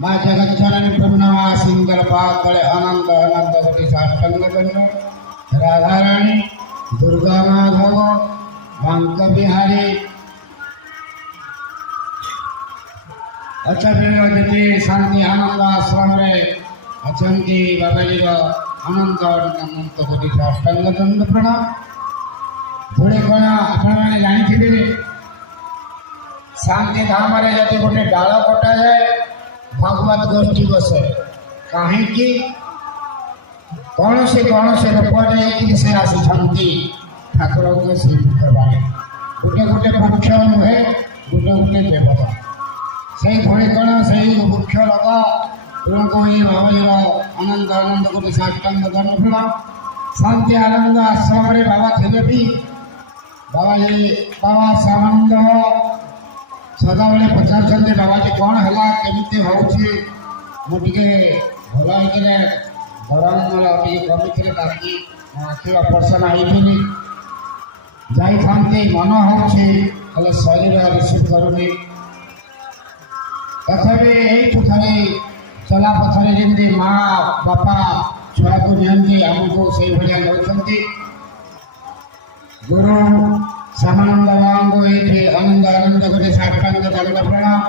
माँ जगज्जननी प्रभुनवा सिंगल पातले अनंत अनंत कोटि साष्टांग दंड राधा रानी दुर्गा माधव बांक बिहारी अच्छा जी शांति आनंद आश्रम रे अचंती बाबाजी अनंत अनंत कोटि साष्टांग दंड प्रणाम थोड़े कौन आपने जानी शांति धाम रे जदि गोटे डाल कटा जाए भागवत गोष्ठी बसे कहीं कौन से रूप नहीं से आसी ठाकुर को सेवा गोटे गोटे वृक्ष नुहे गोटे गोटे देवता से भोड़ी कण से वृक्ष लगा तुमको ये बाबाजी आनंद आनंद गोटे साष्टांग दंड शांति आनंद आश्रम रे बाबा थे भी बाबाजी बाबा सानंद सदाबले पचार बाबाजी कौन है केमती होची मुझे भल होकर गरम कमी थे ताकि आखि ऑपरेशन आई जाई मन हो शरीर रिसीव करूनी तथापि यही थे चला पथरे जमी माँ बापा छुआ को नियंती आमको से भाया नौकरी गुरु श्यामानंद बाबा को ये आनंद आनंद गोटे साष्टांग दंड प्रणाम